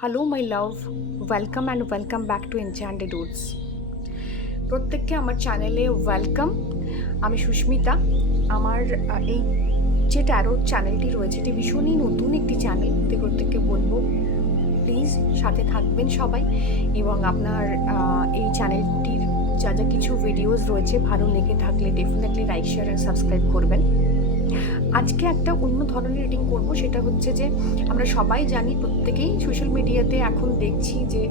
Hello my love, welcome and welcome back to enchanted Woods. প্রত্যেককে আমার চ্যানেলে welcome. আমি সুস্মিতা। আমার এই যে ট্যারো চ্যানেলটি রয়েছে এটি ভীষণই নতুন একটি চ্যানেল। প্রত্যেককে বলবো প্লিজ সাথে থাকবেন সবাই, এবং আপনার এই চ্যানেলটির যা যা কিছু ভিডিওস রয়েছে ভালো লেগে থাকলে definitely like share and subscribe করবেন। আজকে একটা অন্য ধরনের রিডিং করব, সেটা হচ্ছে যে আমরা সবাই জানি, প্রত্যেকেই সোশ্যাল মিডিয়াতে এখন দেখছি যে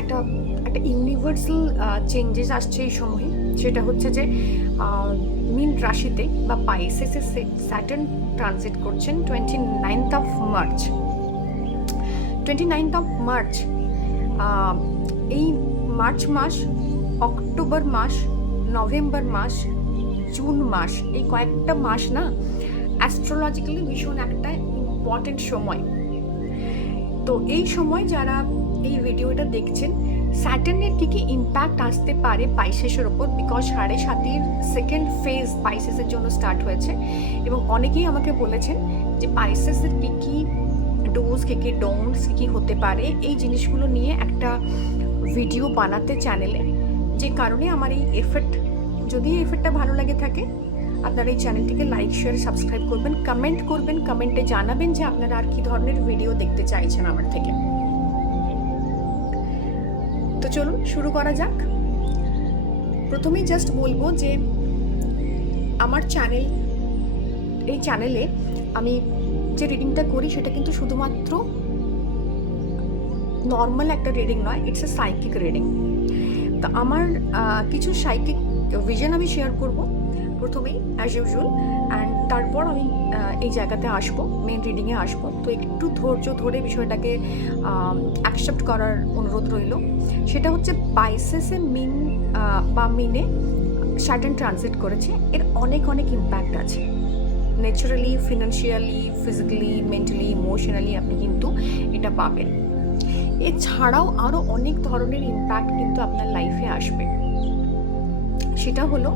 একটা একটা ইউনিভার্সাল চেঞ্জেস আসছে এই সময়ে। সেটা হচ্ছে যে মীন রাশিতে বা পাইসেসে স্যাটার্ন ট্রানজিট করছেন 29th of March। 29th of March, এই মার্চ মাস, অক্টোবর মাস, নভেম্বর মাস, জুন মাস, এই কয়েকটা মাস না অ্যাস্ট্রোলজিক্যালি ভীষণ একটা ইম্পর্টেন্ট সময়। তো এই সময় যারা এই ভিডিওটা দেখছেন, স্যাটার্নের কী কী ইম্প্যাক্ট আসতে পারে পাইসেসের ওপর, বিকজ 7.5-এর সেকেন্ড ফেজ পাইসেসের জন্য স্টার্ট হয়েছে, এবং অনেকেই আমাকে বলেছেন যে পাইসেসের কী কী ডোজ, কী কী ডোন্টস, কী কী হতে পারে, এই জিনিসগুলো নিয়ে একটা ভিডিও বানাতে চ্যানেলে। যে কারণে আমার এই এফেক্ট, যদি এই এফেক্টটা ভালো লাগে থাকে, আপনারা এই চ্যানেলটিকে লাইক শেয়ার সাবস্ক্রাইব করবেন, কমেন্ট করবেন, কমেন্টে জানাবেন যে আপনারা আর কী ধরনের ভিডিও দেখতে চাইছেন আমার থেকে। তো চলুন শুরু করা যাক। প্রথমেই জাস্ট বলবো যে আমার এই চ্যানেলে আমি যে রিডিংটা করি সেটা কিন্তু শুধুমাত্র নর্মাল একটা রিডিং নয়, ইটস এ সাইকিক রিডিং। তো আমার কিছু সাইকিক ভিশন আমি শেয়ার করব প্রথমেই অ্যাজ ইউজুয়াল, অ্যান্ড তারপর আমি এই জায়গাতে আসবো, মেন রিডিংয়ে আসবো। তো একটু ধৈর্য ধরে বিষয়টাকে অ্যাকসেপ্ট করার অনুরোধ রইল। সেটা হচ্ছে পাইসেসে মিন বা মিনে স্যাটার্ন ট্রানজিট করেছে, এর অনেক অনেক ইম্প্যাক্ট আছে। Naturally, financially, physically, mentally, emotionally আপনি কিন্তু এটা পাবেন। এছাড়াও আরও অনেক ধরনের ইম্প্যাক্ট কিন্তু আপনার লাইফে আসবে। সেটা হলো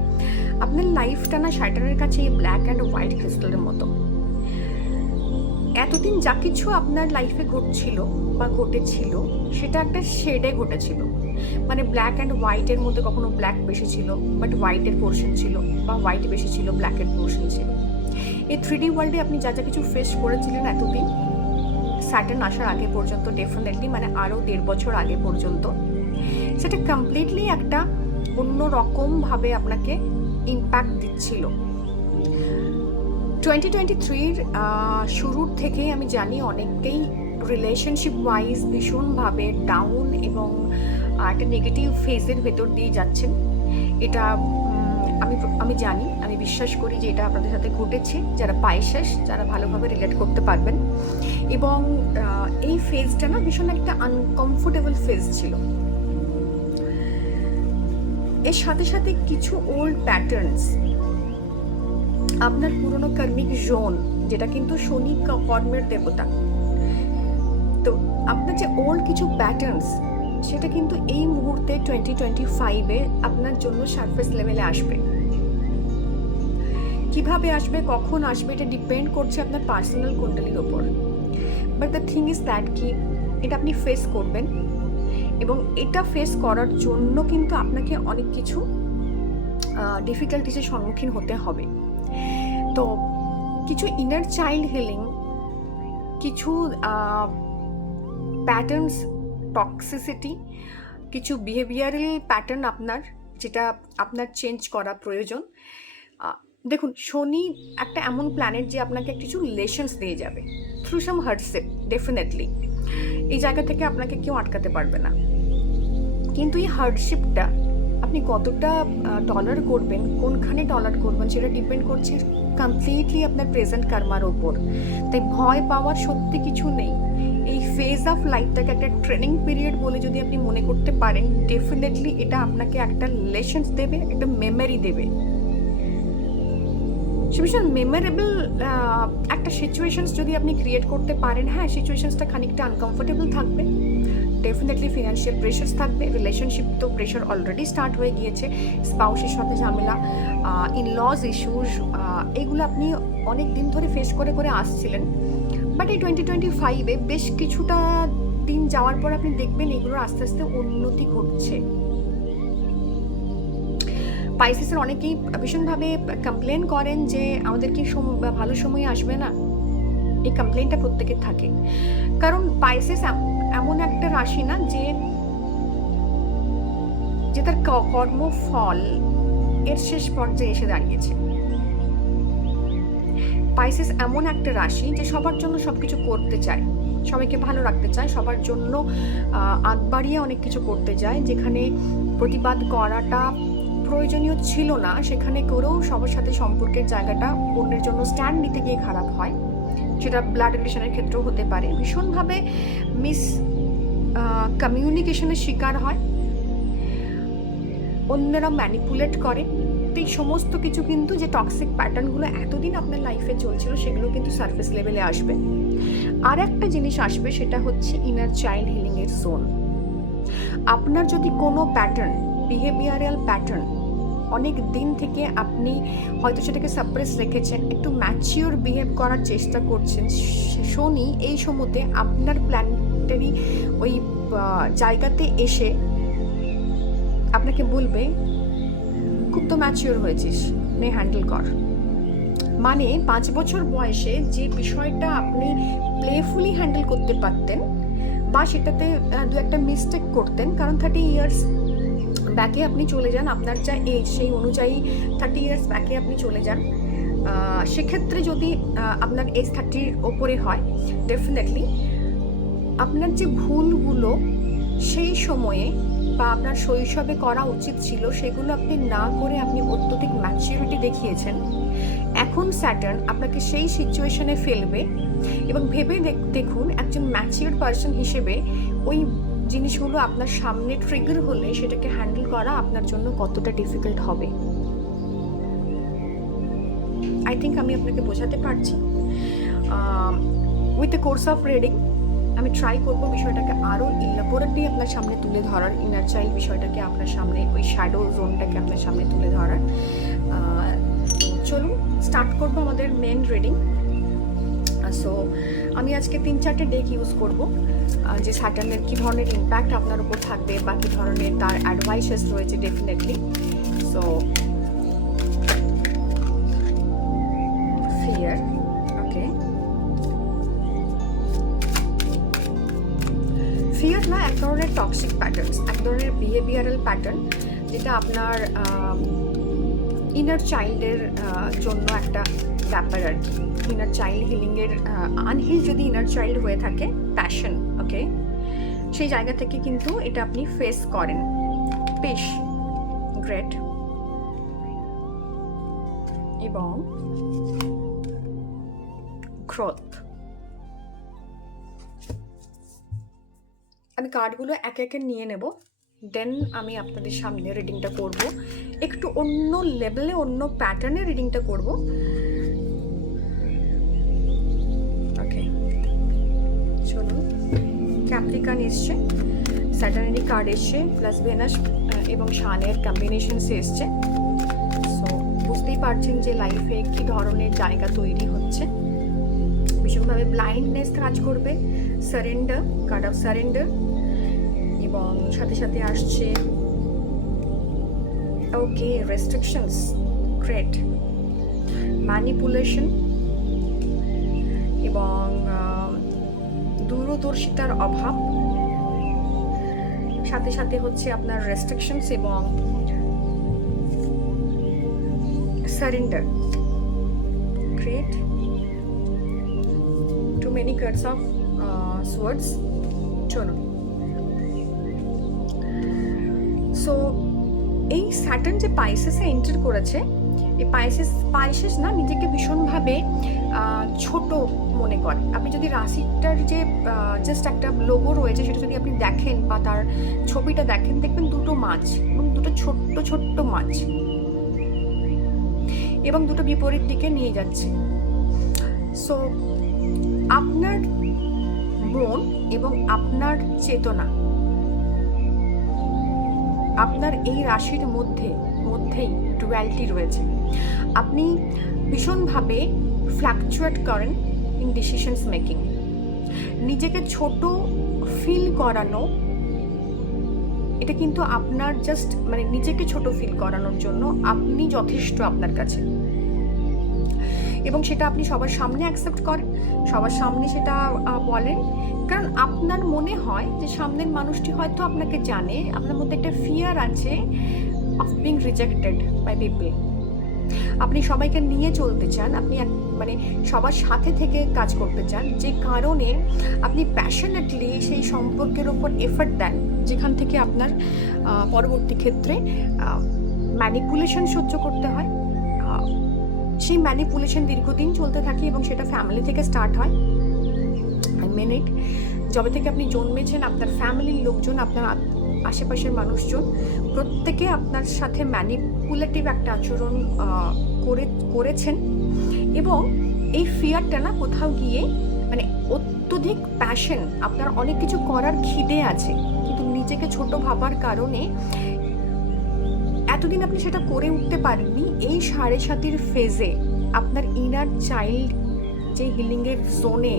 আপনার লাইফটা না স্যাটার্নের কাছে এই ব্ল্যাক অ্যান্ড হোয়াইট ক্রিস্টালের মতো। এতদিন যা কিছু আপনার লাইফে ঘটছিল বা ঘটেছিল সেটা একটা শেডে ঘটেছিল, মানে ব্ল্যাক অ্যান্ড হোয়াইটের মধ্যে কখনো ব্ল্যাক বেশি ছিল বাট হোয়াইটের পোর্শন ছিল, বা হোয়াইট বেশি ছিল ব্ল্যাকের পোর্শন ছিল। এই 3D ওয়ার্ল্ডে আপনি যা যা কিছু ফেস করেছিলেন এতদিন স্যাটার্ন আসার আগে পর্যন্ত, ডেফিনেটলি মানে আরও 1.5 বছর আগে পর্যন্ত, সেটা কমপ্লিটলি একটা অন্য রকমভাবে আপনাকে ইম্প্যাক্ট দিচ্ছিল। 2023-র শুরুর থেকেই আমি জানি অনেকেই রিলেশনশিপ ওয়াইজ ভীষণভাবে ডাউন এবং একটা নেগেটিভ ফেজের ভেতর দিয়ে যাচ্ছেন। এটা আমি জানি, আমি বিশ্বাস করি যে এটা আপনাদের সাথে ঘটেছে, যারা পাইসেস, যারা ভালোভাবে রিলেট করতে পারবেন। এবং এই ফেজটা না ভীষণ একটা আনকমফোর্টেবল ফেজ ছিল। এর সাথে সাথে কিছু ওল্ড প্যাটার্নস, আপনার পুরনো কার্মিক জোন, যেটা কিন্তু শনি কর্মের দেবতা, তো আপনার যে ওল্ড কিছু প্যাটার্নস সেটা কিন্তু এই মুহূর্তে 2025-এ আপনার জন্য সারফেস লেভেলে আসবে। কিভাবে আসবে, কখন আসবে, এটা ডিপেন্ড করছে আপনার পার্সোনাল কুণ্ডলির ওপর। But the thing is that কি এটা আপনি ফেস করবেন, এবং এটা ফেস করার জন্য কিন্তু আপনাকে অনেক কিছু ডিফিকাল্টিসের সম্মুখীন হতে হবে। তো কিছু ইনার চাইল্ড হিলিং, কিছু প্যাটার্নস, টক্সিসিটি, কিছু বিহেভিয়ারাল প্যাটার্ন আপনার, যেটা আপনার চেঞ্জ করা প্রয়োজন। দেখুন, শনি একটা এমন প্ল্যানেট যে আপনাকে কিছু লেসন্স দিয়ে যাবে থ্রু সাম হার্ডশিপ, ডেফিনেটলি এই জায়গা থেকে আপনাকে কেউ আটকাতে পারবে না। কিন্তু এই হার্ডশিপটা আপনি কতটা টলার করবেন, কোনখানে টলার করবেন, সেটা ডিপেন্ড করছে কমপ্লিটলি আপনার প্রেজেন্ট কর্মার ওপর। তাই ভয় পাওয়ার সত্যি কিছু নেই। এই ফেজ অফ লাইফটাকে একটা ট্রেনিং পিরিয়ড বলে যদি আপনি মনে করতে পারেন, ডেফিনেটলি এটা আপনাকে একটা লেসন্স দেবে, একটা মেমোরি দেবে। ভীষণ মেমোরেবল একটা সিচুয়েশনস যদি আপনি ক্রিয়েট করতে পারেন। হ্যাঁ, সিচুয়েশনসটা খানিকটা আনকমফোর্টেবল থাকবে, ডেফিনেটলি ফিনান্সিয়াল প্রেশারস থাকবে, রিলেশনশিপ তো প্রেশার অলরেডি স্টার্ট হয়ে গিয়েছে, স্পাউসের সাথে ঝামেলা, ইনলজ ইস্যুস, এগুলো আপনি অনেক দিন ধরে ফেস করে করে আসছিলেন। বাট এই 2025-এ বেশ কিছুটা দিন যাওয়ার পর আপনি দেখবেন এগুলোর আস্তে আস্তে উন্নতি ঘটছে। পাইসেসের অনেকেই ভীষণভাবে কমপ্লেন করেন যে আমাদের কি ভালো সময় আসবে না, এই কমপ্লেনটা প্রত্যেকের থাকে। কারণ পাইসেস এমন একটা রাশি না যে তার কর্মফল এর শেষ পর্যায়ে এসে দাঁড়িয়েছে। পাইসেস এমন একটা রাশি যে সবার জন্য সবকিছু করতে চায়, সবাইকে ভালো রাখতে চায়, সবার জন্য আগ বাড়িয়ে অনেক কিছু করতে চায়। যেখানে প্রতিবাদ করাটা প্রয়োজনীয় ছিল না সেখানে করেও সবার সাথে সম্পর্কের জায়গাটা অন্যের জন্য স্ট্যান্ড নিতে গিয়ে খারাপ হয়, সেটা ব্লাড রিলেশনের ক্ষেত্রেও হতে পারে। ভীষণভাবে মিস কমিউনিকেশনের শিকার হয়, অন্যরা ম্যানিপুলেট করে। এই সমস্ত কিছু কিন্তু যে টক্সিক প্যাটার্নগুলো এতদিন আপনার লাইফে চলছিল সেগুলো কিন্তু সারফেস লেভেলে আসবে। আর একটা জিনিস আসবে, সেটা হচ্ছে ইনার চাইল্ড হিলিংয়ের জোন। আপনার যদি কোনো প্যাটার্ন, বিহেভিয়ারাল প্যাটার্ন অনেক দিন থেকে আপনি হয়তো সেটাকে সাপ্রেস রেখেছেন, একটু ম্যাচিওর বিহেভ করার চেষ্টা করছেন, শনি এই সময়তে আপনার প্ল্যানেটারি ওই জায়গাতে এসে আপনাকে বলবে খুব তো ম্যাচিওর হয়েছিস, নে হ্যান্ডেল কর। মানে 5 বছর বয়সে যে বিষয়টা আপনি প্লেফুলি হ্যান্ডেল করতে পারতেন বা সেটাতে দু একটা মিস্টেক করতেন, কারণ 30 ইয়ার্স ব্যাকে আপনি চলে যান, আপনার যা এজ সেই অনুযায়ী 30 ইয়ার্স ব্যাকে আপনি চলে যান। সেক্ষেত্রে যদি আপনার এজ 30-র ওপরে হয়, ডেফিনেটলি আপনার যে ভুলগুলো সেই সময়ে বা আপনার শৈশবে করা উচিত ছিল সেগুলো আপনি না করে আপনি অত্যধিক ম্যাচিউরিটি দেখিয়েছেন। এখন স্যাটার্ন আপনাকে সেই সিচুয়েশনে ফেলবে এবং ভেবে দেখুন একজন ম্যাচিউর পার্সন হিসেবে ওই জিনিসগুলো আপনার সামনে ট্রিগার হলে সেটাকে হ্যান্ডেল করা আপনার জন্য কতটা ডিফিকাল্ট হবে। আই থিঙ্ক আমি আপনাকে বোঝাতে পারছি। With the course of reading আমি ট্রাই করবো বিষয়টাকে আরও ইলাবোরেটলি আপনার সামনে তুলে ধরার, ইনার চাইল্ড বিষয়টাকে আপনার সামনে, ওই শ্যাডো জোনটাকে আপনার সামনে তুলে ধরার। চলুন স্টার্ট করবো আমাদের মেন রিডিং। সো আমি আজকে 3-4টে ডেক ইউজ করব, যে স্যাটার্নের কী ধরনের ইম্প্যাক্ট আপনার উপর থাকবে বা কী ধরনের তার অ্যাডভাইসেস রয়েছে ডেফিনেটলি। সো ফিয়ার, ওকে, ফিয়ার না এক ধরনের টক্সিক প্যাটার্ন, এক ধরনের বিহেভিয়ারাল প্যাটার্ন, যেটা আপনার ইনার চাইল্ডের জন্য একটা ব্যাপার আর কি। ইনার চাইল্ড হিলিংয়ের আনহিল যদি ইনার চাইল্ড হয়ে থাকে, প্যাশন, ওকে, সেই জায়গা থেকে কিন্তু এটা আপনি ফেস করেন। বেশ গ্রেট। এবং গ্রোথ। আমি কার্ডগুলো একে একে নিয়ে নেব, দেন আমি আপনাদের সামনে রিডিংটা করব। একটু অন্য লেভেলে, অন্য প্যাটার্নে রিডিংটা করব। ওকে, চলুন। ক্যাপ্রিকন এসছে, স্যাটার্নারি কার্ড এসছে, প্লাস ভেনাস এবং শানের কম্বিনেশনস এসছে। সো বুঝতেই পারছেন যে লাইফে কী ধরনের জায়গা তৈরি হচ্ছে। ভীষণভাবে ব্লাইন্ডনেস কাজ করবে। সারেন্ডার, কার্ড অফ সারেন্ডার, এবং সাথে সাথে আসছে ওকে রেস্ট্রিকশনস, গ্রেট, ম্যানিপুলেশন এবং দূরদর্শিতার অভাব, সাথে সাথে হচ্ছে আপনার রেস্ট্রিকশনস এবং surrender, great, too many cards of swords. চলুন। সো এই স্যাটার্ন যে পাইসেসে এন্টার করেছে, এই পাইসেস না নিজেকে ভীষণভাবে ছোট মনে করে। আপনি যদি রাশিটার যে জাস্ট একটা লোগো রয়েছে সেটা যদি আপনি দেখেন বা তার ছবিটা দেখেন, দেখবেন দুটো মাছ এবং দুটো ছোট্ট ছোট্ট মাছ এবং দুটো বিপরীত দিকে নিয়ে যাচ্ছে। সো আপনার মন এবং আপনার চেতনা আপনার এই রাশির মধ্যেই ডুয়ালিটি রয়েছে। আপনি ভীষণভাবে ফ্ল্যাকচুয়েট করেন ইন ডিসিশনস মেকিং। নিজেকে ছোট ফিল করানো, এটা কিন্তু আপনার জাস্ট মানে নিজেকে ছোট ফিল করানোর জন্য আপনি যথেষ্ট আপনার কাছে, এবং সেটা আপনি সবার সামনে অ্যাকসেপ্ট করেন, সবার সামনে সেটা বলেন, কারণ আপনার মনে হয় যে সামনের মানুষটি হয়তো আপনাকে জানে। আপনার মধ্যে একটা ফিয়ার আছে of being rejected by people. আপনি সবাইকে নিয়ে চলতে চান, আপনি মানে সবার সাথে থেকে কাজ করতে চান, যে কারণে আপনি প্যাশনেটলি সেই সম্পর্কের ওপর এফর্ট দেন, যেখান থেকে আপনার পরবর্তী ক্ষেত্রে ম্যানিপুলেশন সহ্য করতে হয়। সেই ম্যানিপুলেশন দীর্ঘদিন চলতে থাকে এবং সেটা ফ্যামিলি থেকে স্টার্ট হয়। আই মিন ইট, যবে থেকে আপনি জন্মেছেন আপনার ফ্যামিলির লোকজন, আপনার আশেপাশের মানুষজন প্রত্যেকে আপনার সাথে ম্যানিপুলেটিভ একটা আচরণ করেছেন, এবং এই ফিয়ারটা না কোথাও গিয়ে মানে অত্যধিক প্যাশন, আপনার অনেক কিছু করার খিদে আছে, কিন্তু নিজেকে ছোট ভাবার কারণে এতদিন আপনি সেটা করে উঠতে পারেননি। এই 7.5 ফেজে আপনার ইনার চাইল্ড যে হিলিংয়ের জোনে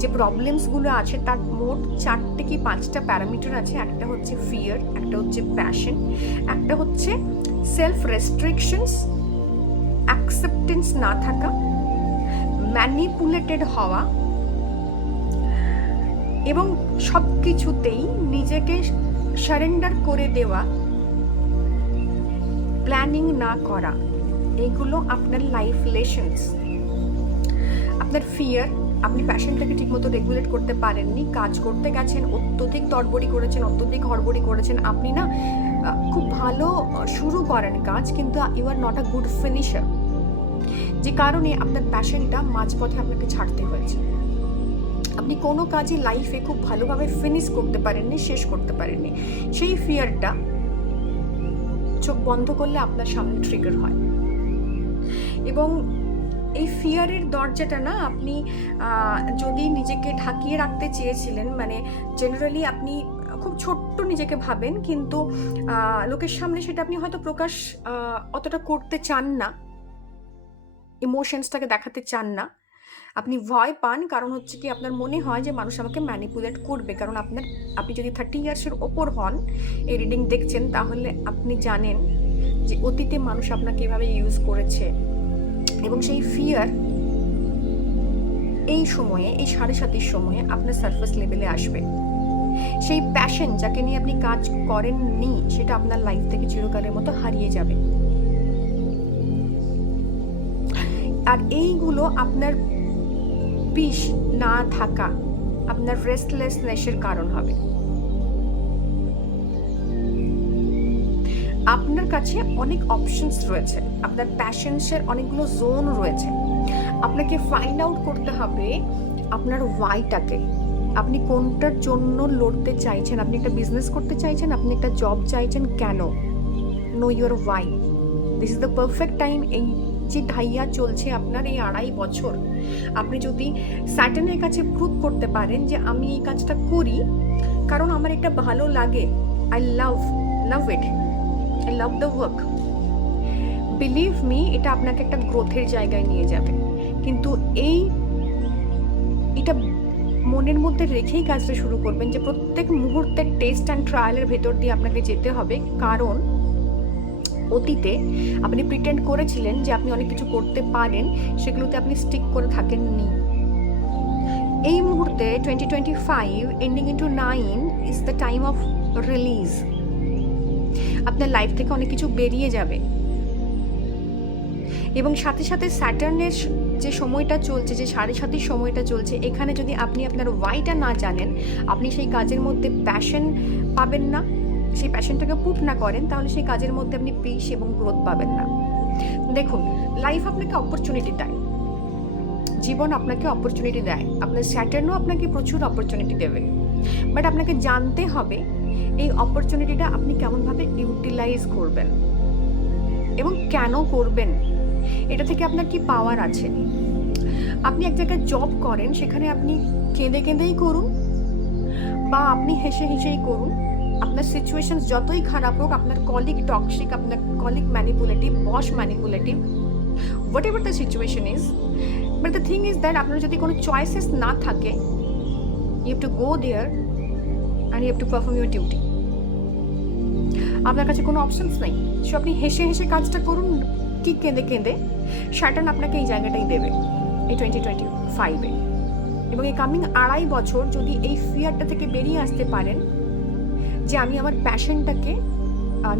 যে প্রবলেমসগুলো আছে তার মোট 4 কি 5টা প্যারামিটার আছে। একটা হচ্ছে ফিয়ার, একটা হচ্ছে প্যাশন, একটা হচ্ছে সেলফ রেস্ট্রিকশনস, অ্যাকসেপ্টেন্স না থাকা, ম্যানিপুলেটেড হওয়া, এবং সব কিছুতেই নিজেকে সারেন্ডার করে দেওয়া, প্ল্যানিং না করা। এইগুলো আপনার লাইফ লেসন্স। আপনার ফিয়ার, আপনি প্যাশনটাকে ঠিকমতো রেগুলেট করতে পারেননি, কাজ করতে গেছেন, অত্যধিক তড়বড়ি করেছেন, অত্যধিক হড়বড়ি করেছেন। আপনি না খুব ভালো শুরু করেন কাজ, কিন্তু you are not a good finisher, যে কারণে আপনার প্যাশনটা মাঝপথে আপনাকে ছাড়তে হয়েছে। আপনি কোনো কাজই লাইফে খুব ভালোভাবে ফিনিশ করতে পারেননি, শেষ করতে পারেননি। সেই ফিয়ারটা চোখ বন্ধ করলে আপনার সামনে ট্রিগার হয়, এবং এই ফিয়ারের দরজাটা না আপনি যদি নিজেকে ঢাকিয়ে রাখতে চেয়েছিলেন, মানে জেনারেলি আপনি খুব ছোট্ট নিজেকে ভাবেন, কিন্তু লোকের সামনে সেটা আপনি হয়তো প্রকাশ অতটা করতে চান না, ইমোশনসটাকে দেখাতে চান না, আপনি ভয় পান। কারণ হচ্ছে কি, আপনার মনে হয় যে মানুষ আমাকে ম্যানিপুলেট করবে। কারণ আপনি যদি 30 ইয়ার্সের ওপর হন, এই রিডিং দেখছেন, তাহলে আপনি জানেন যে অতীতে মানুষ আপনাকে এভাবে ইউজ করেছে, এবং সেই ফিয়ার এই সময়ে, এই 7.5 সময়ে আপনার সারফেস লেভেলে আসবে। সেই প্যাশন যাকে নিয়ে আপনি কাজ করেননি, সেটা আপনার লাইফ থেকে চিরকালের মতো হারিয়ে যাবে। আর এইগুলো আপনার পিস না থাকা, আপনার রেস্টলেসনেসের কারণ হবে। আপনার কাছে অনেক অপশনস রয়েছে, আপনার প্যাশনসের অনেকগুলো জোন রয়েছে। আপনাকে ফাইন্ড আউট করতে হবে আপনার ওয়াইটাকে, আপনি কোনটার জন্য লড়তে চাইছেন। আপনি একটা বিজনেস করতে চাইছেন, আপনি একটা জব চাইছেন, কেন? Know your why. This is the perfect time. এই যে ঢাইয়া চলছে আপনার এই 2.5 বছর, আপনি যদি স্যাটার্নের কাছে প্রুভ করতে পারেন যে আমি এই কাজটা করি কারণ আমার এটা ভালো লাগে, I love it, I love the work, believe me, এটা আপনাকে একটা গ্রোথের জায়গায় নিয়ে যাবে। কিন্তু এটা মনের মধ্যে রেখেই কাজটা শুরু করবেন যে প্রত্যেক মুহূর্তে টেস্ট অ্যান্ড ট্রায়ালের ভেতর দিয়ে আপনাকে যেতে হবে। কারণ অতীতে আপনি প্রিটেন্ড করেছিলেন যে আপনি অনেক কিছু করতে পারেন, সেগুলোতে আপনি স্টিক করে থাকেননি। এই মুহূর্তে 2025 ending into 9 is the time of release. আপনার লাইফ থেকে অনেক কিছু বেরিয়ে যাবে, এবং সাথে সাথে স্যাটার্নের যে সময়টা চলছে, যে 7.5 সময়টা চলছে, এখানে যদি আপনি আপনার ওয়াইটা না জানেন, আপনি সেই কাজের মধ্যে প্যাশন পাবেন না, সেই প্যাশনটাকে পুট না করেন, তাহলে সেই কাজের মধ্যে আপনি পিস এবং গ্রোথ পাবেন না। দেখুন, লাইফ আপনাকে অপরচুনিটি দেয়, জীবন আপনাকে অপরচুনিটি দেয়, আপনার স্যাটার্নও আপনাকে প্রচুর অপরচুনিটি দেবে, বাট আপনাকে জানতে হবে এই অপরচুনিটিটা আপনি কেমনভাবে ইউটিলাইজ করবেন এবং কেন করবেন, এটা থেকে আপনার কি পাওয়ার আছে। আপনি এক জায়গায় জব করেন, সেখানে আপনি কেঁদে কেঁদেই করুন বা আপনি হেসে হেসেই করুন, আপনার সিচুয়েশন যতই খারাপ হোক, আপনার কলিগ টক্সিক, আপনার colleague manipulative, boss manipulative, whatever the situation is, but the thing is that আপনার যদি কোনো চয়েসেস না থাকে, you have to go there and you have to perform your duty. আপনার কাছে কোনো অপশনস নেই। সো আপনি হেসে হেসে কাজটা করুন কি কেঁদে কেঁদে, স্যাটার্ন আপনাকে এই জায়গাটাই দেবে এই 2025-এ। এবং এই কামিং 2.5 বছর যদি এই ফিয়ারটা থেকে বেরিয়ে আসতে পারেন যে আমি আমার প্যাশনটাকে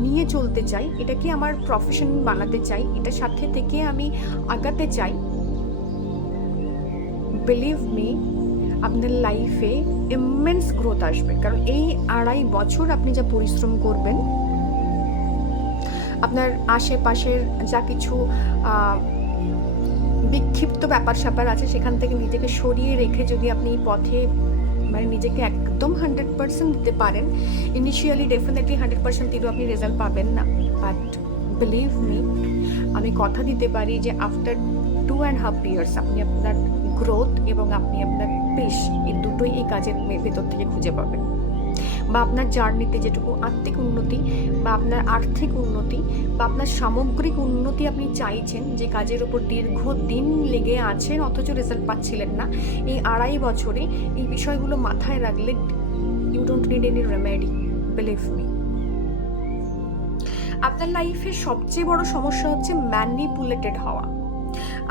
নিয়ে চলতে চাই, এটাকে আমার প্রফেশন বানাতে চাই, এটার সাথে থেকে আমি আগাতে চাই, বিলিভ মি আপনার লাইফে ইমেন্স গ্রোথ আসবে। কারণ এই 2.5 বছর আপনি যা পরিশ্রম করবেন, আপনার আশেপাশের যা কিছু বিক্ষিপ্ত ব্যাপার স্যাপার আছে সেখান থেকে নিজেকে সরিয়ে রেখে যদি আপনি এই পথে মানে নিজেকে একদম 100% দিতে পারেন, ইনিশিয়ালি ডেফিনেটলি 100% দিলেও আপনি রেজাল্ট পাবেন না, বাট বিলিভ মি আমি কথা দিতে পারি যে আফটার 2.5 years আপনি আপনার গ্রোথ এবং আপনি আপনার পেশ এই দুটোই এই কাজের ভেতর থেকে খুঁজে পাবেন। বা আপনার জার্নিতে যেটুকু আত্মিক উন্নতি বা আপনার আর্থিক উন্নতি বা আপনার সামগ্রিক উন্নতি আপনি চাইছেন, যে কাজের ওপর দীর্ঘদিন লেগে আছেন অথচ রেজাল্ট পাচ্ছিলেন না, এই 2.5 বছরে এই বিষয়গুলো মাথায় রাখলে you don't need any remedy, believe me. আপনার লাইফে সবচেয়ে বড় সমস্যা হচ্ছে ম্যানিপুলেটেড হওয়া।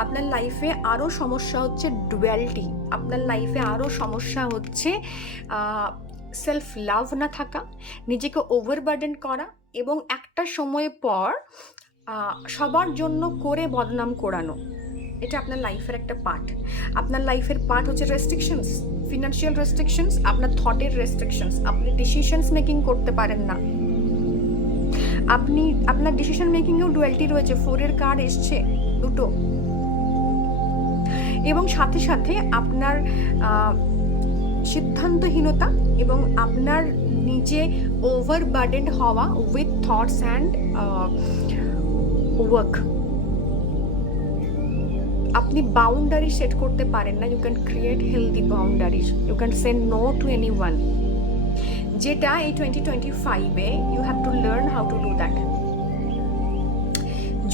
আপনার লাইফে আরও সমস্যা হচ্ছে ডুয়ালিটি। আপনার লাইফে আরও সমস্যা হচ্ছে সেলফ লাভ না থাকা, নিজেকে ওভারবার্ডেন করা এবং একটা সময় পর সবার জন্য করে বদনাম করানো। এটা আপনার লাইফের একটা পার্ট। আপনার লাইফের পার্ট হচ্ছে রেস্ট্রিকশনস, ফিনান্সিয়াল রেস্ট্রিকশনস, আপনার থটের রেস্ট্রিকশনস। আপনি ডিসিশনস মেকিং করতে পারেন না। আপনার ডিসিশন মেকিংয়েও ডুয়ালিটি রয়েছে, 4 কার্ড এসছে দুটো। এবং সাথে সাথে আপনার সিদ্ধান্তহীনতা এবং আপনার নিজে ওভারবার্ডেন্ড হওয়া উইথ থটস অ্যান্ড ওয়ার্ক। আপনি বাউন্ডারি সেট করতে পারেন না। You can create healthy boundaries, you can say no to anyone, যেটা এই 2025-এ you have to learn how to do that.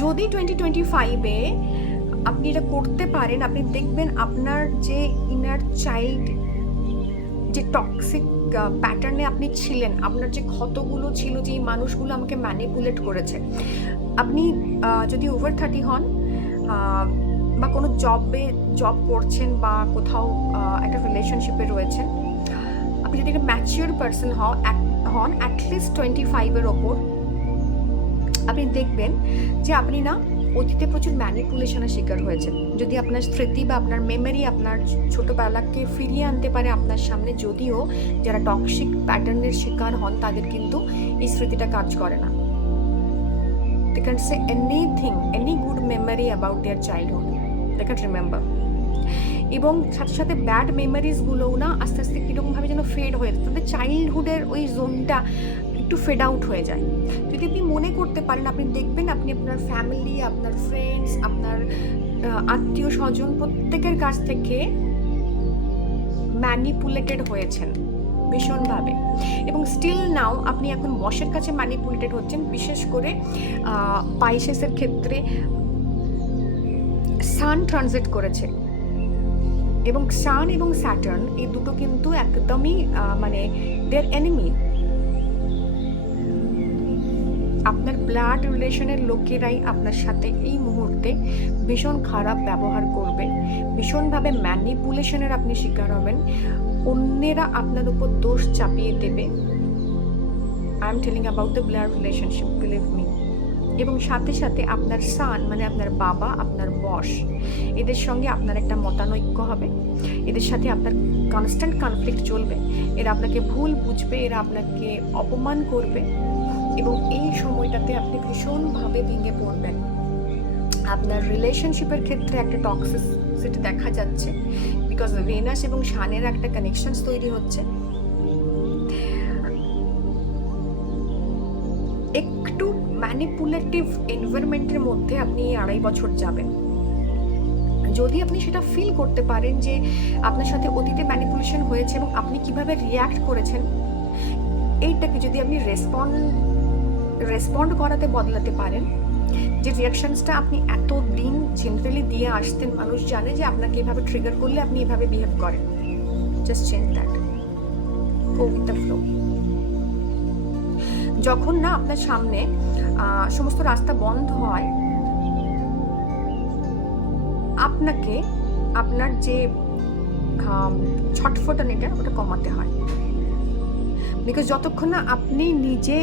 যদি 2025-এ আপনি এটা করতে পারেন, আপনি দেখবেন আপনার যে ইনার চাইল্ড, যে টক্সিক প্যাটার্নে আপনি ছিলেন, আপনার যে ক্ষতগুলো ছিল, যে এই মানুষগুলো আমাকে ম্যানিপুলেট করেছে। আপনি যদি ওভার 30 হন বা কোনো জব করছেন বা কোথাও একটা রিলেশনশিপে রয়েছেন, আপনি যদি একটা ম্যাচিওর পার্সন হন অ্যাটলিস্ট 25-এর ওপর, আপনি দেখবেন যে আপনি না অতীতে প্রচুর ম্যানিপুলেশনের শিকার হয়েছেন। যদি আপনার স্মৃতি বা আপনার মেমোরি আপনার ছোটোবেলাকে ফিরিয়ে আনতে পারে আপনার সামনে, যদিও যারা টক্সিক প্যাটার্নের শিকার হন তাদের কিন্তু এই স্মৃতিটা কাজ করে না। They can say anything, any good memory about their childhood, they can remember. এবং সাথে সাথে ব্যাড মেমোরিজগুলোও না আস্তে আস্তে কীরকমভাবে যেন ফেড হয়ে যায়, তাদের চাইল্ডহুডের ওই জোনটা একটু ফেড আউট হয়ে যায়। যদি আপনি মনে করতে পারেন, আপনি দেখবেন আপনি আপনার ফ্যামিলি, আপনার ফ্রেন্ডস, আপনার আত্মীয় স্বজন প্রত্যেকের কাছ থেকে ম্যানিপুলেটেড হয়েছেন ভীষণভাবে, এবং স্টিল নাও আপনি এখন বসের কাছে ম্যানিপুলেটেড হচ্ছেন। বিশেষ করে পাইসেসের ক্ষেত্রে সান ট্রানজিট করেছে, এবং সান এবং স্যাটার্ন এই দুটো কিন্তু একদমই মানে দেয়ার এনিমি। আপনার ব্লাড রিলেশনের লোকেরাই আপনার সাথে এই মুহূর্তে ভীষণ খারাপ ব্যবহার করবে, ভীষণভাবে ম্যানিপুলেশনের আপনি শিকার হবেন, অন্যেরা আপনার উপর দোষ চাপিয়ে দেবে। I am telling about the blood relationship, believe me. এবং সাথে সাথে আপনার সান মানে আপনার বাবা, আপনার বস, এদের সঙ্গে আপনার একটা মতানৈক্য হবে, এদের সাথে আপনার কনস্ট্যান্ট কনফ্লিক্ট চলবে, এরা আপনাকে ভুল বুঝবে, এরা আপনাকে অপমান করবে, এবং এই সময়টাতে আপনি ভীষণভাবে ভেঙে পড়বেন। আপনার রিলেশনশিপের ক্ষেত্রে একটা টক্সিসিটি দেখা যাচ্ছে, বিকজ ভেনাস এবং শানের একটা কানেকশনস তৈরি হচ্ছে। একটু ম্যানিপুলেটিভ এনভায়রনমেন্টের মধ্যে আপনি 2.5 বছর যাবেন। যদি আপনি সেটা ফিল করতে পারেন যে আপনার সাথে অতীতে ম্যানিপুলেশন হয়েছে এবং আপনি কিভাবে রিয়্যাক্ট করেছেন, এইটাকে যদি আপনি রেসপন্ড করাতে বদলাতে পারেন, যে রিয়াকশনসটা আপনি এত দিন জেনারেলি দিয়ে আসতেন, মানুষ জানে যে আপনাকে এভাবে ট্রিগার করলে আপনি এভাবে বিহেভ করেন, just change that. Go with the flow. যখন না আপনার সামনে সমস্ত রাস্তা বন্ধ হয়, আপনাকে আপনার যে ছটফটানিটা ওটা কমাতে হয়। বিকজ যতক্ষণ না আপনি নিজে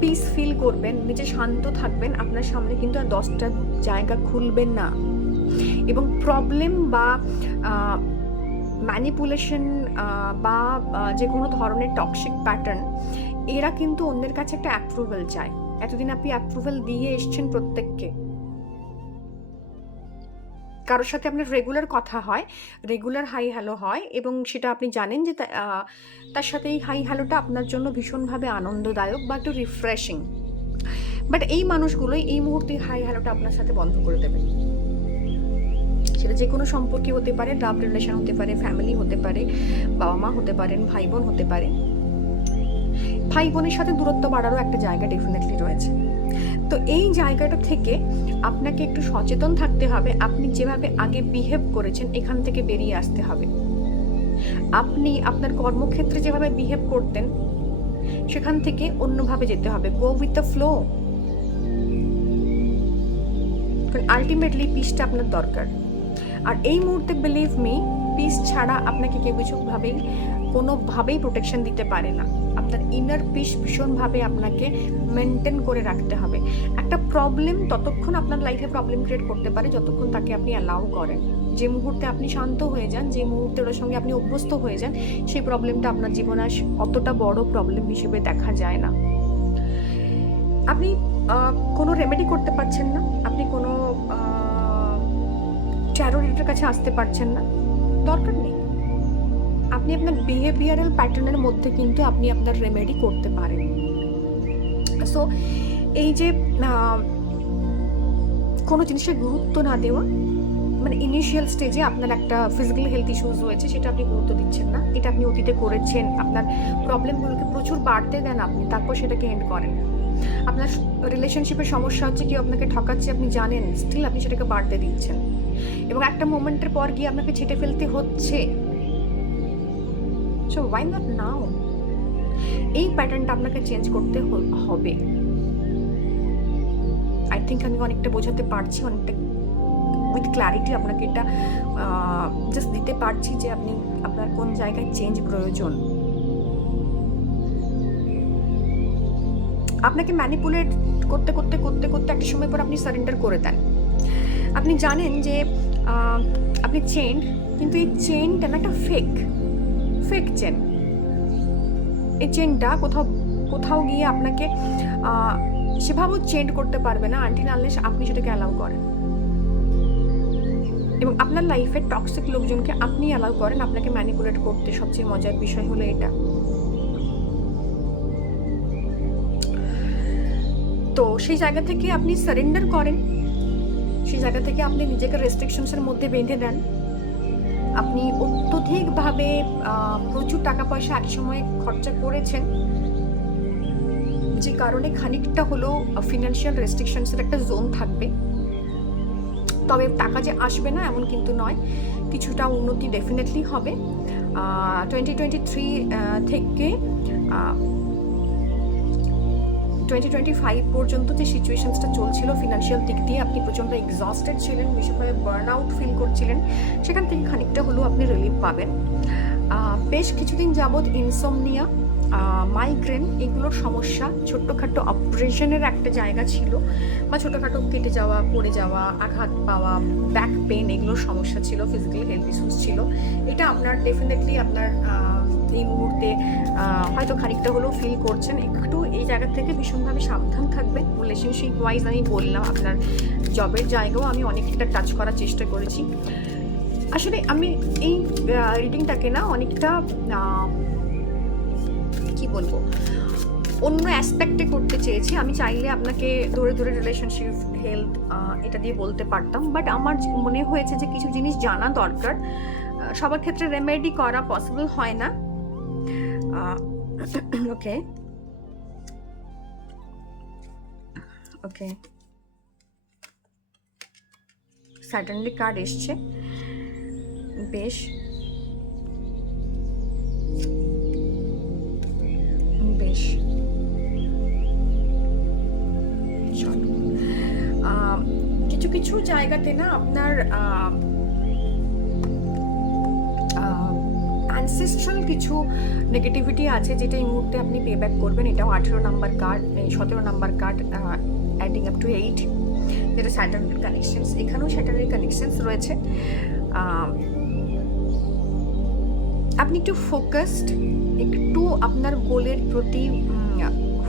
পিস ফিল করবেন, নিজে শান্ত থাকবেন, আপনার সামনে কিন্তু আর 10টা জায়গা খুলবেন না। এবং প্রবলেম বা ম্যানিপুলেশন বা যে কোনো ধরনের টক্সিক প্যাটার্ন, এরা কিন্তু অন্যের কাছে একটা অ্যাপ্রুভাল চায়। এতদিন আপনি অ্যাপ্রুভাল দিয়ে এসছেন প্রত্যেককে, কারোর সাথে আপনার রেগুলার কথা হয়, রেগুলার হাই হ্যালো হয়, এবং সেটা আপনি জানেন যে তার সাথে এই হাই হ্যালোটা আপনার জন্য ভীষণভাবে আনন্দদায়ক বা একটু রিফ্রেশিং। বাট এই মানুষগুলোই এই মুহূর্তে হাই হ্যালোটা আপনার সাথে বন্ধ করে দেবে। সেটা যে কোনো সম্পর্কে হতে পারে, লাভ রিলেশন হতে পারে, ফ্যামিলি হতে পারে, বাবা মা হতে পারেন, ভাই বোন হতে পারে। ভাই বোনের সাথে দূরত্ব বাড়ারও একটা জায়গা ডেফিনেটলি রয়েছে। তো এই জায়গাটা থেকে আপনাকে একটু সচেতন থাকতে হবে। আপনি যেভাবে আগে বিহেভ করেছেন এখান থেকে বেরিয়ে আসতে হবে। আপনি আপনার কর্মক্ষেত্রে যেভাবে বিহেভ করতেন সেখান থেকে অন্যভাবে যেতে হবে। Go with the flow. কারণ আলটিমেটলি পিসটা আপনার দরকার। আর এই মুহূর্তে বিলিভ মি, পিস ছাড়া আপনাকে কেউ কিছুভাবেই কোনোভাবেই প্রোটেকশন দিতে পারে না। আপনার ইনার পিস ভীষণভাবে আপনাকে মেনটেন করে রাখতে হবে। একটা প্রবলেম ততক্ষণ আপনার লাইফে প্রবলেম ক্রিয়েট করতে পারে যতক্ষণ তাকে আপনি অ্যালাউ করেন। যে মুহূর্তে আপনি শান্ত হয়ে যান, যে মুহূর্তে ওর সঙ্গে আপনি অভ্যস্ত হয়ে যান, সেই প্রবলেমটা আপনার জীবনে অতটা বড় প্রবলেম হিসেবে দেখা যায় না। আপনি কোনো রেমেডি করতে পারছেন না, আপনি কোনো ট্যারোরিটের কাছে আসতে পারছেন না, দরকার নেই। আপনি আপনার বিহেভিয়ারাল প্যাটার্নের মধ্যে কিন্তু আপনি আপনার রেমেডি করতে পারেন। সো এই যে কোনো জিনিসের গুরুত্ব না দেওয়া, মানে ইনিশিয়াল স্টেজে আপনার একটা ফিজিক্যাল হেলথ ইস্যুস হয়েছে, সেটা আপনি গুরুত্ব দিচ্ছেন না, এটা আপনি অতীতে করেছেন, আপনার প্রবলেমগুলোকে প্রচুর বাড়তে দেন আপনি, তারপর সেটাকে এন্ড করেন। আপনার রিলেশনশিপের সমস্যা হচ্ছে, কেউ আপনাকে ঠকাচ্ছে, আপনি জানেন, স্টিল আপনি সেটাকে বাড়তে দিচ্ছেন, এবং একটা মোমেন্টের পর গিয়ে আপনাকে ছেটে ফেলতে হচ্ছে। So why not now? এই প্যাটার্নটা আপনাকে চেঞ্জ করতে হবে। আই থিঙ্ক আমি অনেকটা বোঝাতে পারছি, অনেকটা উইথ ক্ল্যারিটি আপনাকে এটা জাস্ট দিতে পারছি যে আপনি আপনার কোন জায়গায় চেঞ্জ প্রয়োজন। আপনাকে ম্যানিপুলেট করতে করতে করতে করতে একটা সময় পর আপনি সারেন্ডার করে দেন। আপনি জানেন যে আপনি চেইন, কিন্তু এই চেইনটা না একটা ফেক চেন। এই চেনটা কোথাও গিয়ে আপনাকে সেভাবেও চেঞ্জ করতে পারবে না আনটিল আনলেস আপনি সেটাকে অ্যালাউ করেন, এবং আপনার লাইফে টক্সিক লোকজনকে আপনি অ্যালাউ করেন আপনাকে ম্যানিপুলেট করতে। সবচেয়ে মজার বিষয় হলো এটা। তো সেই জায়গা থেকে আপনি সারেন্ডার করেন, সেই জায়গা থেকে আপনি নিজেকে রেস্ট্রিকশনসের মধ্যে বেঁধে দেন। আপনি অত্যধিকভাবে প্রচুর টাকা পয়সা একসময় খরচা করেছেন, যে কারণে খানিকটা হলেও ফিনান্সিয়াল রেস্ট্রিকশনসের একটা জোন থাকবে। তবে টাকা যে আসবে না এমন কিন্তু নয়, কিছুটা উন্নতি ডেফিনেটলি হবে। 2023 থেকে 2025 পর্যন্ত যে সিচুয়েশনসটা চলছিল ফিনান্সিয়াল দিক দিয়ে, আপনি প্রচণ্ড এক্সস্টেড ছিলেন, ভীষণভাবে বার্ন আউট ফিল করছিলেন, সেখান থেকে খানিকটা হলেও আপনি রিলিফ পাবেন। বেশ কিছুদিন যাবৎ ইনসোমনিয়া, মাইগ্রেন, এগুলোর সমস্যা, ছোট্টখাটো অপারেশনের একটা জায়গা ছিল, বা ছোটোখাটো কেটে যাওয়া, পড়ে যাওয়া, আঘাত পাওয়া, ব্যাক পেন, এগুলোর সমস্যা ছিল, ফিজিক্যাল হেলথ ইস্যুস ছিল। এটা আপনার ডেফিনেটলি আপনার এই মুহূর্তে হয়তো খানিকটা হলেও ফিল করছেন। একটু এই জায়গা থেকে ভীষণভাবে সাবধান থাকবেন। রিলেশনশিপ ওয়াইজ আমি বললাম, আপনার জবের জায়গাও আমি অনেকটা টাচ করার চেষ্টা করেছি। আসলে আমি এই রিডিংটাকে না অনেকটা কি বলবো, অন্য অ্যাসপেক্টে করতে চেয়েছি। আমি চাইলে আপনাকে ধরে ধরে রিলেশনশিপ, হেলথ এটা দিয়ে বলতে পারতাম, বাট আমার মনে হয়েছে যে কিছু জিনিস জানা দরকার। সবার ক্ষেত্রে রেমেডি করা পসিবল হয় না। ওকে ওকে, সাডেনলি কার্ড এসছে, বেশ বেশ, চলো। কিছু কিছু জায়গাতে না আপনার অ্যানসেস্ট্রাল কিছু নেগেটিভিটি আছে, যেটা এই মুহূর্তে আপনি পে ব্যাক করবেন। এটাও 18 number card, 17 number card, adding up to 8, যেটা স্যাটার্নের কানেকশনস। এখানেও স্যাটার্নের কানেকশনস রয়েছে। আপনি একটু ফোকাসড, একটু আপনার গোলের প্রতি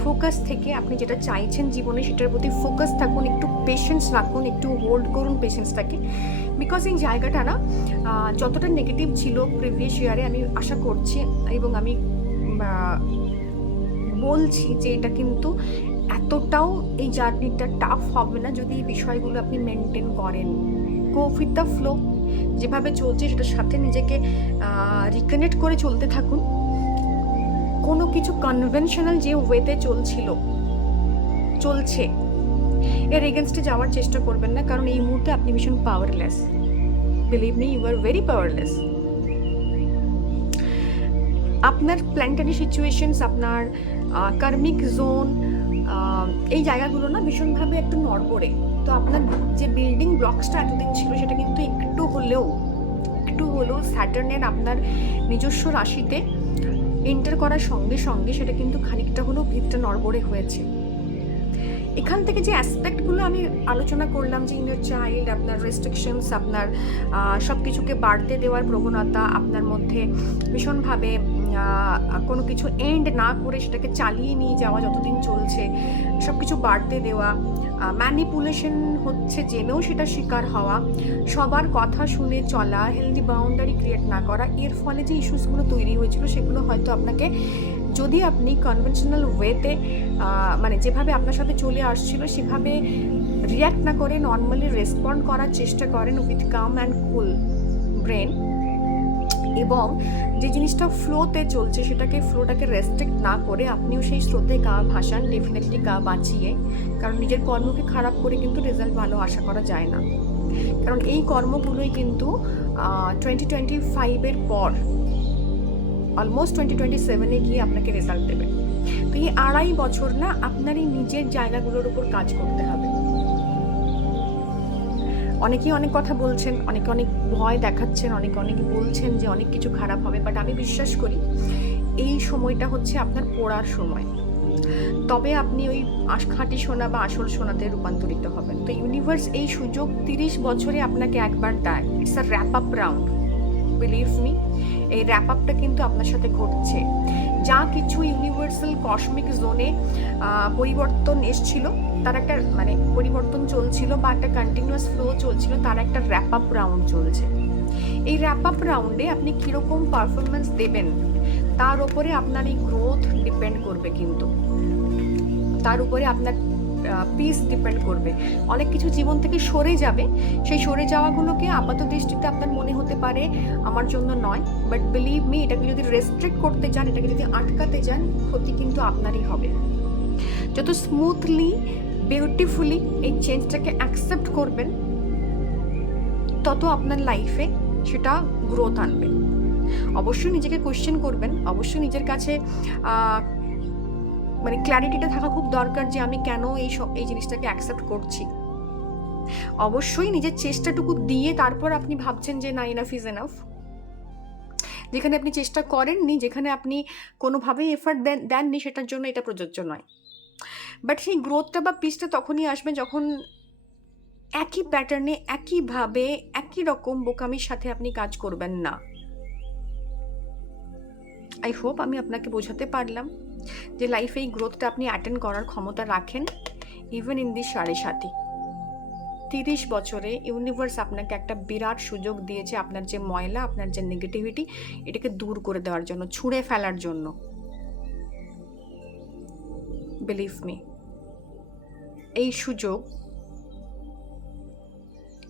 ফোকাস থেকে আপনি যেটা চাইছেন জীবনে সেটার প্রতি ফোকাস থাকুন, একটু পেশেন্স রাখুন, একটু হোল্ড করুন পেশেন্সটাকে। বিকজ এই জায়গাটা না যতটা নেগেটিভ ছিল প্রিভিয়াস ইয়ারে, আমি আশা করছি এবং আমি বলছি যে এটা কিন্তু এতটাও এই জার্নিটা টাফ হবে না যদি এই বিষয়গুলো আপনি মেনটেন করেন। গো উইথ দ্য ফ্লো, যেভাবে চলছে সেটার সাথে নিজেকে রিকানেক্ট করে চলতে থাকুন। কোনো কিছু কনভেনশনাল যে ওয়েতে চলছে এর এগেনস্টে যাওয়ার চেষ্টা করবেন না, কারণ এই মুহূর্তে আপনি ভীষণ powerless. Believe me, you are very powerless. আপনার প্ল্যানেটারি সিচুয়েশনস, আপনার কার্মিক জোন, এই জায়গাগুলো না ভীষণভাবে একটু নড়বড়ে। তো আপনার যে বিল্ডিং ব্লকসটা এতদিন ছিল সেটা কিন্তু একটু হলেও স্যাটার্নের আপনার নিজস্ব রাশিতে এন্টার করার সঙ্গে সঙ্গে সেটা কিন্তু খানিকটা হলেও ভিতটা নড়বড়ে হয়েছে। এখান থেকে যে অ্যাসপেক্টগুলো আমি আলোচনা করলাম, যে ইনার চাইল্ড, আপনার রেস্ট্রিকশনস, আপনার সব কিছুকে বাড়তে দেওয়ার প্রবণতা, আপনার মধ্যে ভীষণভাবে কোনো কিছু এন্ড না করে সেটাকে চালিয়ে নিয়ে যাওয়া, যতদিন চলছে সব কিছু বাড়তে দেওয়া, ম্যানিপুলেশন হচ্ছে জেনেও সেটা শিকার হওয়া, সবার কথা শুনে চলা, হেলদি বাউন্ডারি ক্রিয়েট না করা, এর ফলে যে ইস্যুসগুলো তৈরি হয়েছিল সেগুলো হয়তো আপনাকে, যদি আপনি কনভেনশনাল ওয়েতে মানে যেভাবে আপনার সাথে চলে আসছিল সেভাবে রিয়্যাক্ট না করে নর্মালি রেসপন্ড করার চেষ্টা করেন with calm and cool brain, এবং যে জিনিসটা ফ্লোতে চলছে ফ্লোটাকে রেস্ট্রিক্ট না করে আপনিও সেই স্রোতে গা ভাসান, ডেফিনেটলি গা বাঁচিয়ে। কারণ নিজের কর্মকে খারাপ করে কিন্তু রেজাল্ট ভালো আশা করা যায় না, কারণ এই কর্মগুলোই কিন্তু 2025-এর পর অলমোস্ট 2027-এ গিয়ে আপনাকে রেজাল্ট দেবে। তো এই 2.5 বছর না আপনার এই নিজের জায়গাগুলোর উপর কাজ করতে হবে। অনেকেই অনেক কথা বলছেন, অনেকে অনেক ভয় দেখাচ্ছেন, অনেকে বলছেন যে অনেক কিছু খারাপ হবে, বাট আমি বিশ্বাস করি এই সময়টা হচ্ছে আপনার পড়ার সময়। তবে আপনি ওই খাঁটি সোনা বা আসল সোনাতে রূপান্তরিত হবেন। তো ইউনিভার্স এই সুযোগ 30 বছরে আপনাকে একবার দেয়। It's a wrap up round, believe me. এই র্যাপ আপটা কিন্তু আপনার সাথে ঘটছে। যা কিছু ইউনিভার্সাল কসমিক জোনে পরিবর্তন এসছিল, তার একটা মানে পরিবর্তন চলছিল বা একটা কন্টিনিউয়াস ফ্লো চলছিল, তার একটা র্যাপ আপ রাউন্ড চলছে। এই র্যাপ আপ রাউন্ডে আপনি কীরকম পারফরমেন্স দেবেন তার উপরে আপনার এই গ্রোথ ডিপেন্ড করবে, কিন্তু তার উপরে আপনার পিস ডিপেন্ড করবে। অনেক কিছু জীবন থেকে সরে যাবে, সেই সরে যাওয়াগুলোকে আপাত দৃষ্টিতে আপনার মনে হতে পারে আমার জন্য নয়, বাট বিলিভ মি, এটাকে যদি রেস্ট্রিক্ট করতে যান, এটাকে যদি আটকাতে যান, ক্ষতি কিন্তু আপনারই হবে। যত স্মুথলি, বিউটিফুলি এই চেঞ্জটাকে অ্যাকসেপ্ট করবেন, তত আপনার লাইফে সেটা গ্রোথ আনবে। অবশ্যই নিজেকে কোয়েশ্চেন করবেন, অবশ্যই নিজের কাছে মানে ক্ল্যারিটিটা থাকা খুব দরকার যে আমি কেন এই জিনিসটাকে অ্যাকসেপ্ট করছি। অবশ্যই নিজের চেষ্টাটুকু দিয়ে তারপর আপনি ভাবছেন যে না, ইনাফ ইজ এনাফ। যেখানে আপনি চেষ্টা করেননি, যেখানে আপনি কোনোভাবেই এফার্ট দেননি, সেটার জন্য এটা প্রযোজ্য নয়। বাট সেই গ্রোথটা বা পিসটা তখনই আসবে যখন একই প্যাটার্নে, একইভাবে, একই রকম বোকামির সাথে আপনি কাজ করবেন না। আই হোপ আমি আপনাকে বোঝাতে পারলাম যে লাইফে এই গ্রোথটা আপনি অ্যাটেন্ড করার ক্ষমতা রাখেন, ইভেন ইন দি 7.5। 30 বছরে ইউনিভার্স আপনাকে একটা বিরাট সুযোগ দিয়েছে আপনার যে ময়লা, আপনার যে নেগেটিভিটি, এটাকে দূর করে দেওয়ার জন্য, ছুঁড়ে ফেলার জন্য। বিলিভ মি, এই সুযোগ,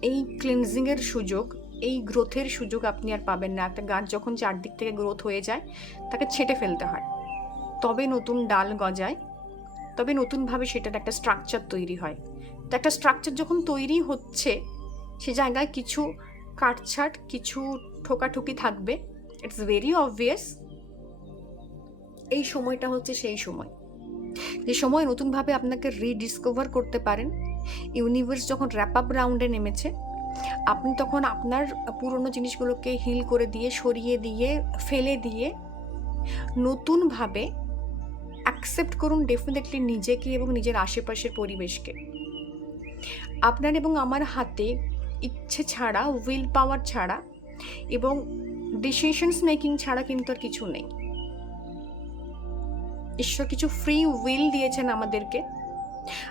এই ক্লিনজিংয়ের সুযোগ, এই গ্রোথের সুযোগ আপনি আর পাবেন না। একটা গাছ যখন চারদিক থেকে গ্রোথ হয়ে যায়, তাকে ছেঁটে ফেলতে হয়, তবে নতুন ডাল গজায়, তবে নতুনভাবে সেটার একটা স্ট্রাকচার তৈরি হয়। তো একটা স্ট্রাকচার যখন তৈরি হচ্ছে, সে জায়গায় কিছু কাটছাট, কিছু ঠোকাঠুকি থাকবে, ইটস ভেরি অবভিয়াস। এই সময়টা হচ্ছে সেই সময়, যে সময় নতুনভাবে আপনাকে রিডিসকভার করতে পারেন। ইউনিভার্স যখন র্যাপ আপ রাউন্ডে নেমেছে, আপনি তখন আপনার পুরনো জিনিসগুলোকে হিল করে দিয়ে, সরিয়ে দিয়ে, ফেলে দিয়ে নতুনভাবে অ্যাকসেপ্ট করুন ডেফিনেটলি নিজেকে এবং নিজের আশেপাশের পরিবেশকে। আপনার এবং আমার হাতে ইচ্ছে ছাড়া, উইল পাওয়ার ছাড়া এবং ডিসিশনস মেকিং ছাড়া কিন্তু আর কিছু নেই। ঈশ্বর কিছু ফ্রি উইল দিয়েছেন আমাদেরকে।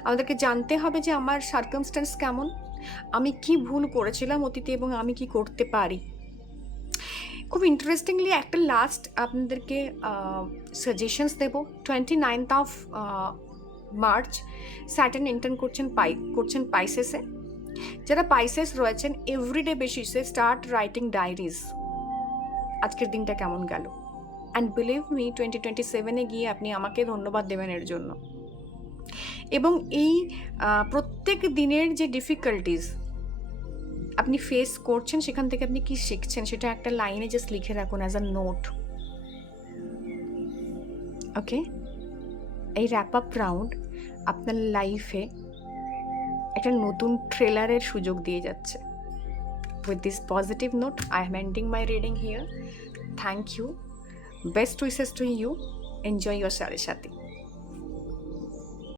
আমাদেরকে জানতে হবে যে আমার সার্কামস্ট্যান্স কেমন, আমি কি ভুল করেছিলাম অতীতে এবং আমি কি করতে পারি। খুব ইন্টারেস্টিংলি একটা লাস্ট আপনাদেরকে সাজেশনস দেবো। 29th of March Saturn enter করছেন পাইসেসে। যারা পাইসেস রয়েছেন, এভরিডে বেসিসে স্টার্ট রাইটিং ডায়েরিজ, আজকের দিনটা কেমন গেল। অ্যান্ড বিলিভ মি, 2027-এ গিয়ে আপনি আমাকে ধন্যবাদ দেবেন এর জন্য। এবং এই প্রত্যেক দিনের যে ডিফিকাল্টিজ আপনি ফেস করছেন, সেখান থেকে আপনি কি শিখছেন, সেটা একটা লাইনে জাস্ট লিখে রাখুন অ্যাজ আ নোট। ওকে, এই র্যাপ আপ রাউন্ড আপনার লাইফে একটা নতুন ট্রেলারের সুযোগ দিয়ে যাচ্ছে। With this positive note, I am ending my reading here. Thank you, best wishes to you, enjoy your সাথে।